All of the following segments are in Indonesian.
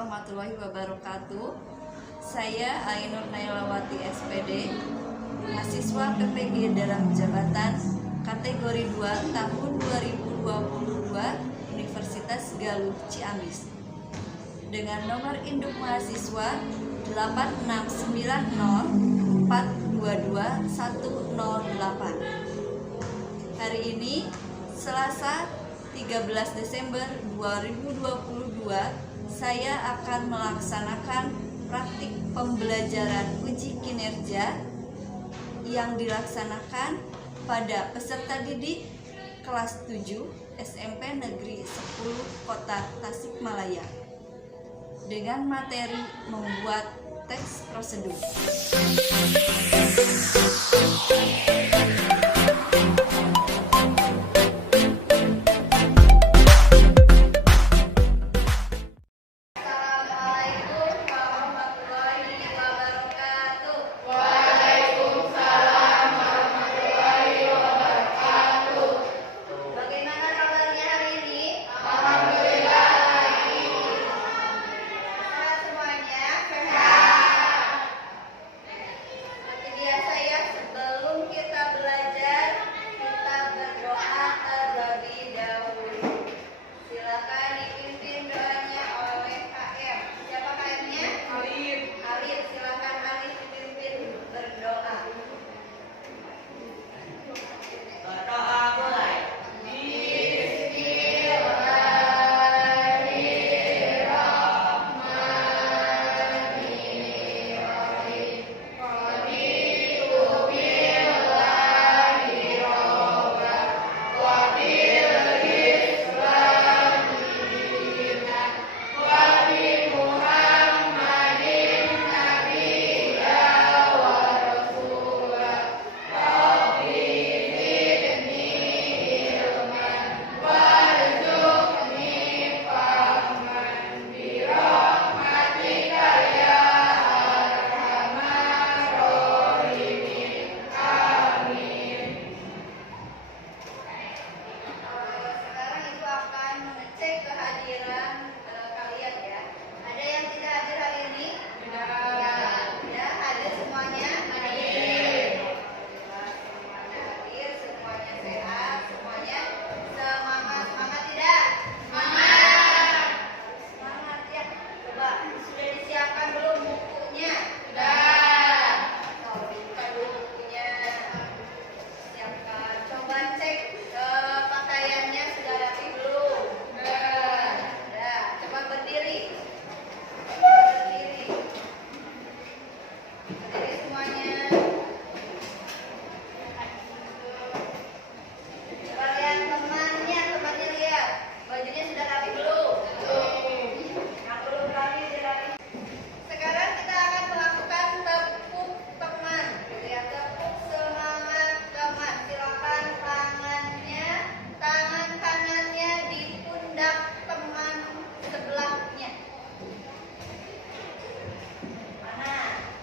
warahmatullahi wabarakatuh. Saya Ainur Nailawati SPD, mahasiswa PPG dalam jabatan kategori 2 tahun 2022 Universitas Galuh Ciamis. Dengan nomor induk mahasiswa 86904222108. Hari ini Selasa 13 Desember 2022, saya akan melaksanakan praktik pembelajaran uji kinerja yang dilaksanakan pada peserta didik kelas 7 SMP Negeri 10 Kota Tasikmalaya dengan materi membuat teks prosedur.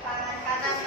Tangan kanan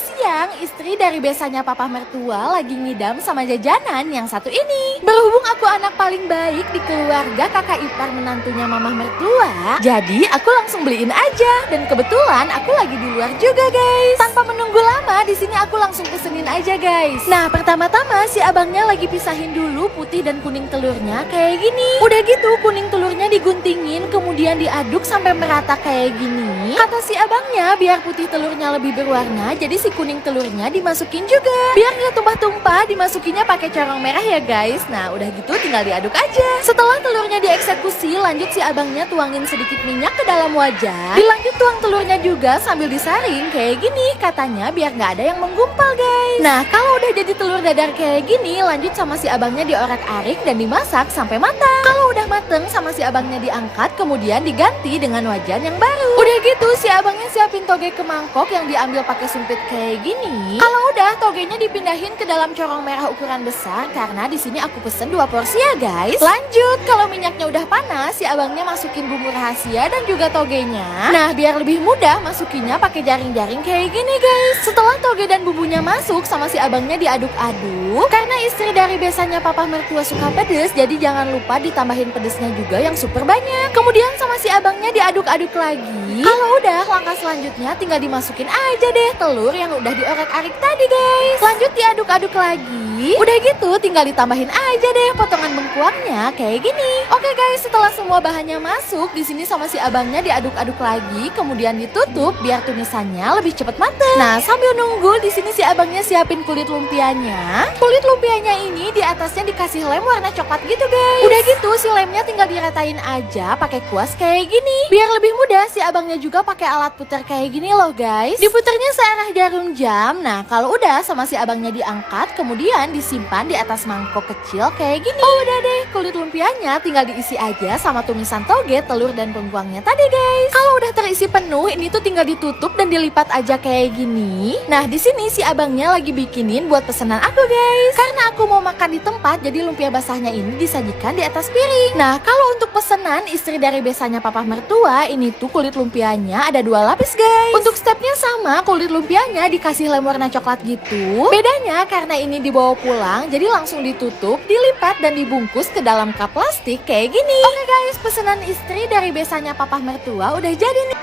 siang, istri dari besannya papa mertua lagi ngidam sama jajanan yang satu ini. Berhubung aku anak paling baik di keluarga kakak ipar menantunya mamah mertua, jadi aku langsung beliin aja. Dan kebetulan aku lagi di luar juga guys. Tanpa menunggu lama, di sini aku langsung pesenin aja guys. Nah, pertama-tama si abangnya lagi pisahin dulu putih dan kuning telurnya kayak gini. Udah gitu kuning telurnya diguntingin, kemudian diaduk sampai merata kayak gini. Kata si abangnya biar putih telurnya lebih berwarna, jadi si kuning telurnya dimasukin juga. Biar nggak tumpah-tumpah, dimasukinnya pakai corong merah ya guys. Nah, udah gitu tinggal diaduk aja. Setelah telurnya dieksekusi, lanjut si abangnya tuangin sedikit minyak ke dalam wajan. Dilanjut tuang telurnya juga sambil disaring kayak gini. Katanya biar nggak ada yang menggumpal guys. Nah, kalau udah jadi telur dadar kayak gini, lanjut sama si abangnya diorak-arik dan dimasak sampai matang. Kalau udah mateng sama si abangnya diangkat, kemudian diganti dengan wajan yang baru. Udah gitu si abangnya siapin toge ke mangkok yang diambil pakai sumpit kayak gini. Kalau udah, togenya dipindahin ke dalam corong merah ukuran besar karena di sini aku pesen 2 porsi ya guys. Lanjut, kalau minyaknya udah panas, si abangnya masukin bumbu rahasia dan juga togenya. Nah, biar lebih mudah masukinnya pakai jaring-jaring kayak gini guys. Setelah toge dan bumbunya masuk, sama si abangnya diaduk-aduk. Karena istri dari besannya papa mertua suka pedes, jadi jangan lupa ditambahin pedesnya juga yang super banyak. Kemudian sama si abangnya diaduk-aduk lagi. Kalau udah, langkah selanjutnya tinggal dimasukin aja deh telur yang udah diorek-arik tadi guys. Lanjut diaduk-aduk lagi. Udah gitu tinggal ditambahin aja deh potongan bengkuangnya kayak gini. Oke guys, setelah semua bahannya masuk, di sini sama si abangnya diaduk-aduk lagi, kemudian ditutup biar tumisannya lebih cepet mateng. Nah, sambil nunggu di sini si abangnya siapin kulit lumpianya. Kulit lumpianya ini di atasnya dikasih lem warna coklat gitu guys. Udah gitu si lemnya tinggal diratain aja pakai kuas kayak gini. Biar lebih mudah, si abangnya juga pakai alat putar kayak gini loh guys. Diputarnya searah jarum jam. Nah, kalau udah sama si abangnya diangkat, kemudian disimpan di atas mangkok kecil kayak gini. Oh, udah deh, kulit lumpianya tinggal diisi aja sama tumisan toge, telur dan bengkuangnya tadi guys. Kalau udah terisi penuh, ini tuh tinggal ditutup dan dilipat aja kayak gini. Nah, di sini si abangnya lagi bikinin buat pesanan aku guys. Karena aku mau makan di tempat, jadi lumpia basahnya ini disajikan di atas piring. Nah, kalau untuk pesanan istri dari besannya papa mertua, ini tuh kulit lumpianya ada 2 lapis guys. Untuk stepnya sama, kulit lumpianya dikasih lem warna coklat gitu. Bedanya karena ini dibawa pulang, jadi langsung ditutup, dilipat dan dibungkus ke dalam cup plastik kayak gini. Oke guys, pesanan istri dari besannya papa mertua udah jadi nih.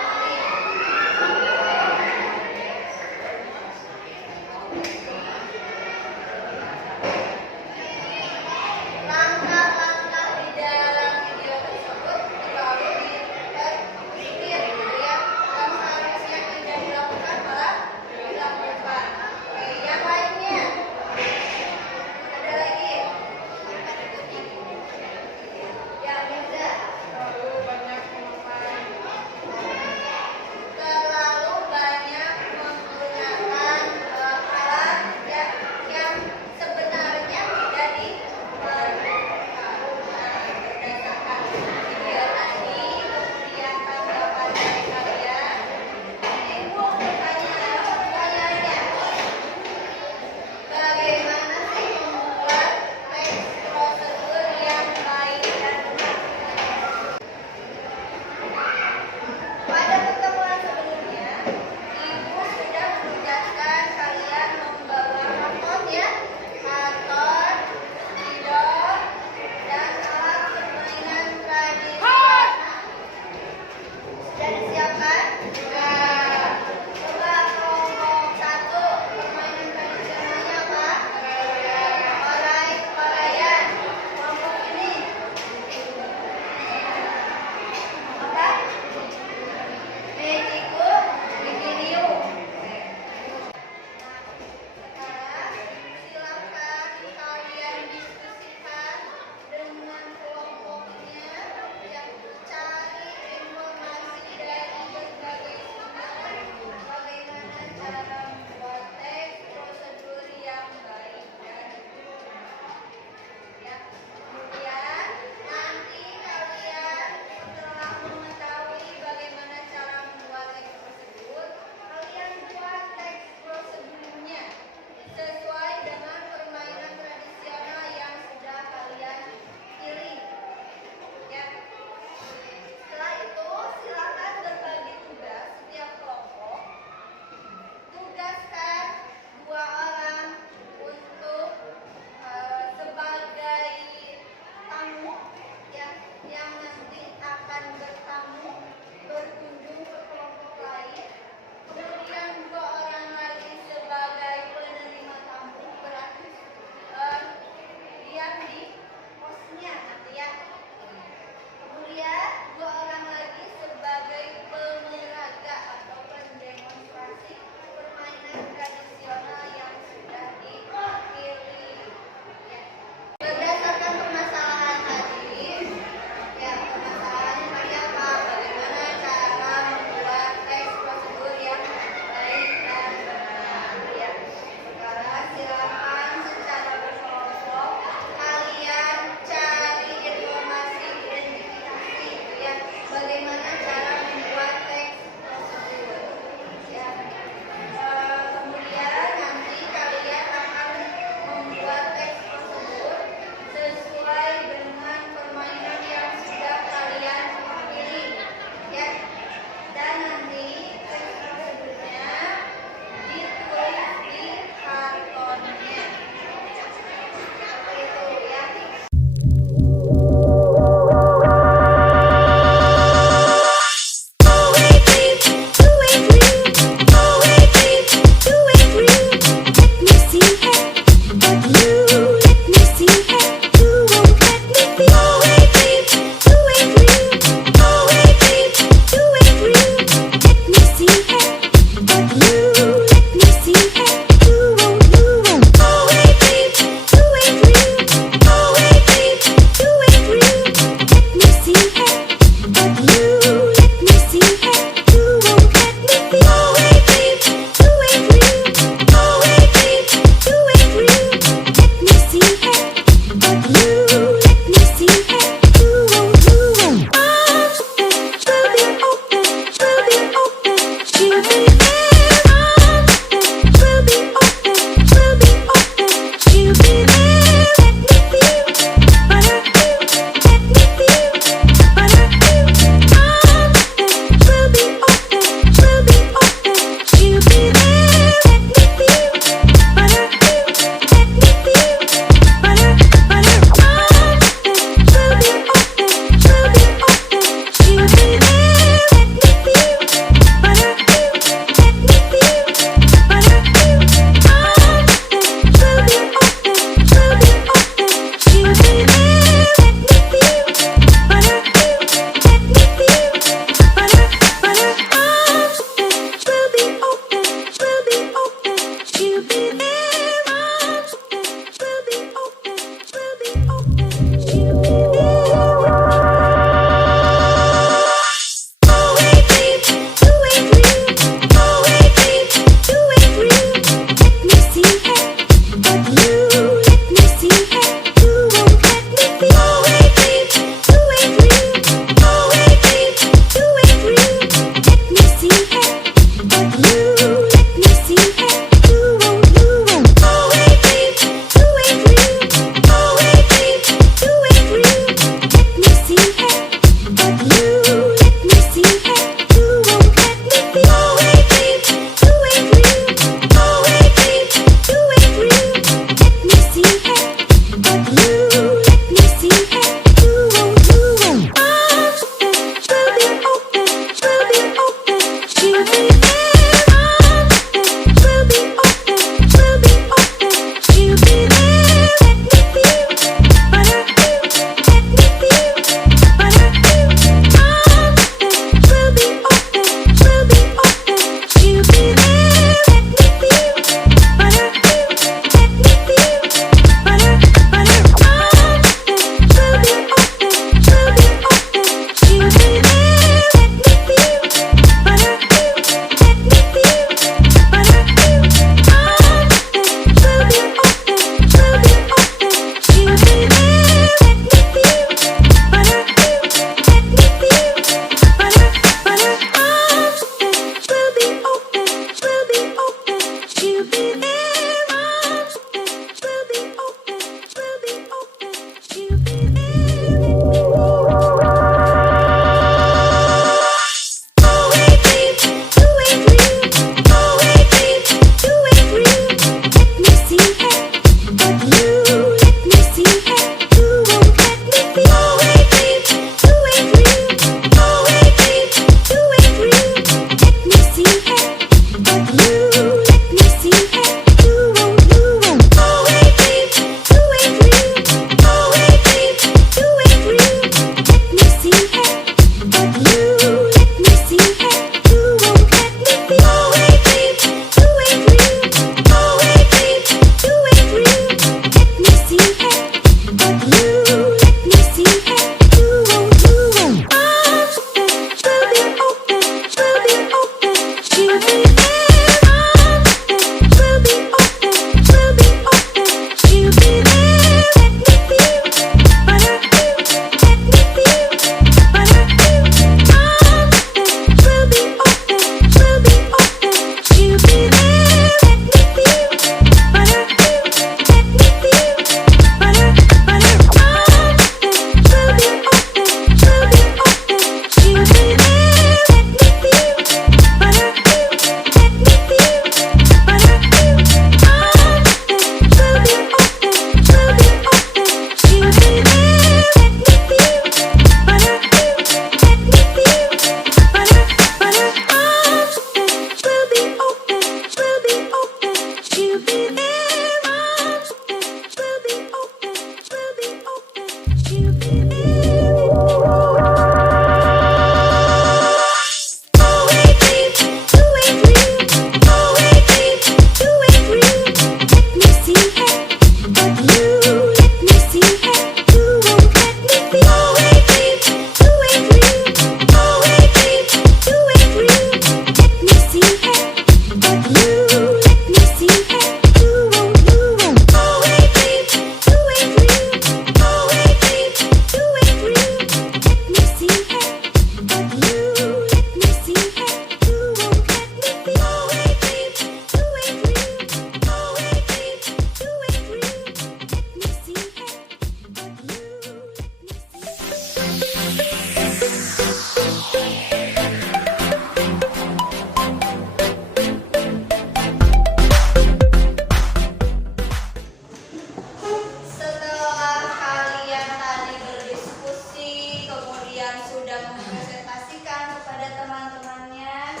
Setelah kalian tadi berdiskusi, kemudian sudah mempresentasikan kepada teman-temannya,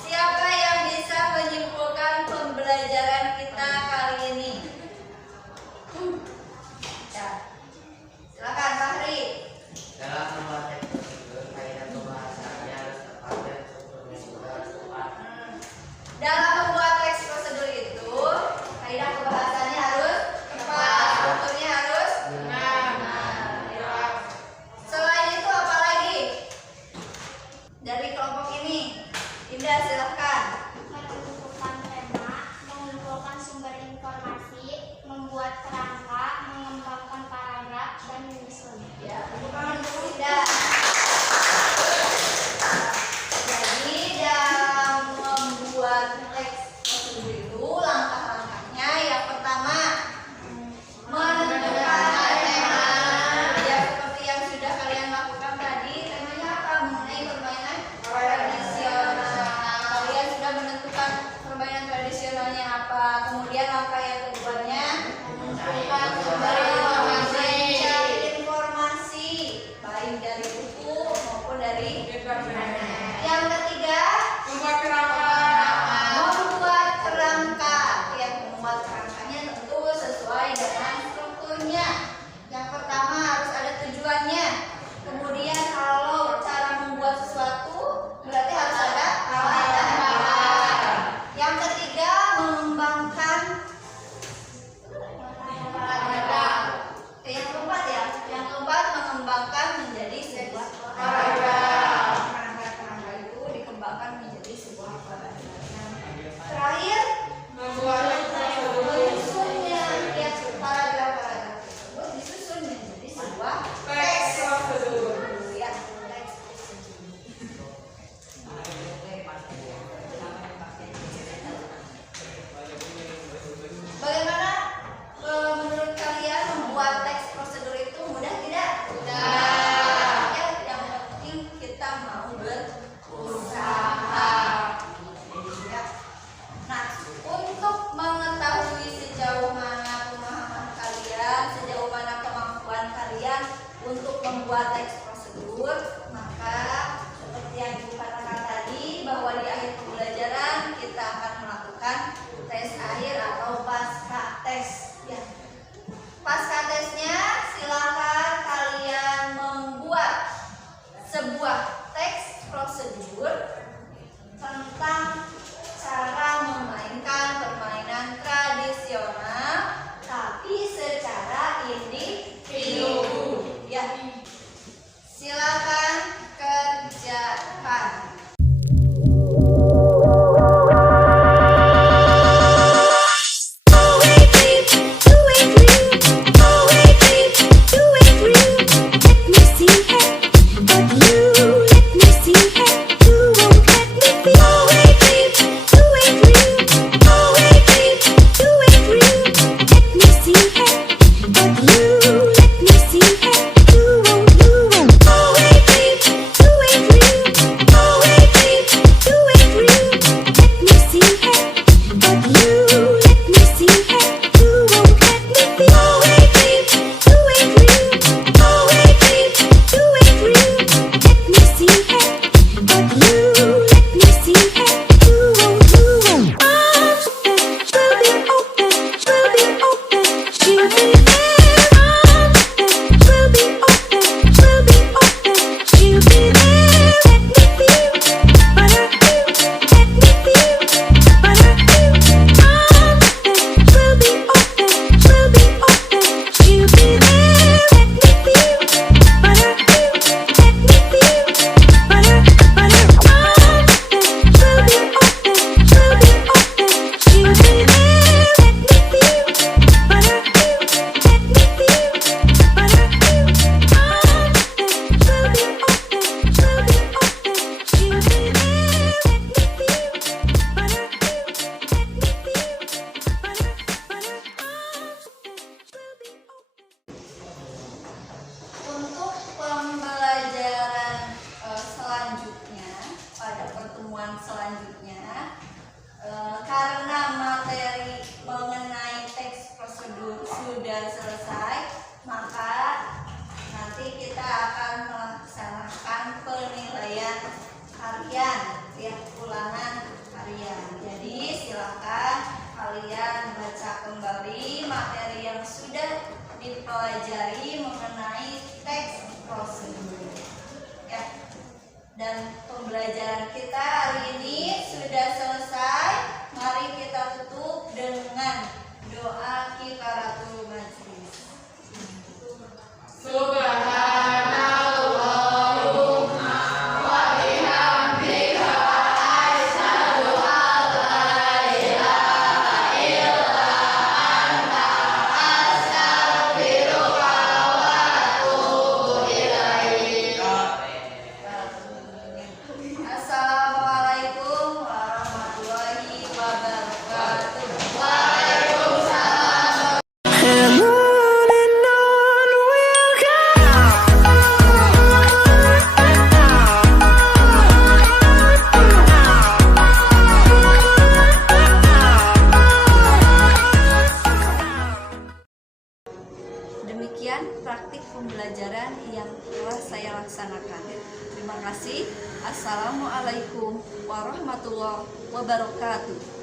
siapa yang bisa menyimpulkan pembelajaran kita kali ini? Ya. Silakan Fahri. Dalam membuat teks prosedur, kaidah pembahasannya harus tepat dan strukturnya juga harus tepat. Dalam membuat teks prosedur itu, kaidah pembahasannya harus tepat, strukturnya harus benar. Selain itu apa lagi? Dari kelompok ini, Indah silahkan. Menentukan tema, mengumpulkan sumber informasi, membuat kerangka, mengembangkan paragraf, dan menyusun. Ya, bukan untuk Indah. Jadi dalam membuat teks prosedur itu langkah-langkahnya yang pertama menentukan tema. Ya seperti yang sudah kalian lakukan tadi, temanya apa? Mengenai permainan tradisional. Kalian sudah menentukan permainan tradisionalnya apa. Kemudian langkah yang keduanya menentukan sumber informasi. Mencari informasi baik dari buku maupun dari internet. Yang ketiga membuat kerangka. Yang membuat kerangkanya tentu sesuai dengan strukturnya. Yang pertama harus ada tujuannya. Kemudian kalau cara membuat sesuatu berarti harus ada alasan. Yang ketiga mengembangkan paragraf. Yang keempat ya. Yang keempat mengembangkan menjadi sebuah paragraf. Kerangka itu dikembangkan menjadi sebuah paragraf. Terakhir menyusunnya, ya paragraf-paragraf tersebut disusun menjadi sebuah teks prosedur. Ya, teks prosedur. Bagaimana menurut kalian membuat teks prosedur itu mudah tidak? Mudah. Ya, yang penting kita mau berusaha. Ya. Nah, untuk mengetahui sejauh mana pemahaman kalian, sejauh mana kemampuan kalian untuk membuat teks prosedur, maka seperti yang Ibu katakan tadi bahwa di akhir pembelajaran kita akan melakukan tes akhir atau pasca tes. Ya. Pasca tesnya silakan kalian membuat sebuah teks prosedur tentang cara memainkan permainan tradisional tapi secara individu. Ya. Silakan Dan pembelajaran kita hari ini sudah selesai. Mari kita tutup dengan doa kifaratul majlis. Assalamualaikum warahmatullahi wabarakatuh. Demikian praktik pembelajaran yang telah saya laksanakan. Terima kasih. Assalamualaikum warahmatullahi wabarakatuh.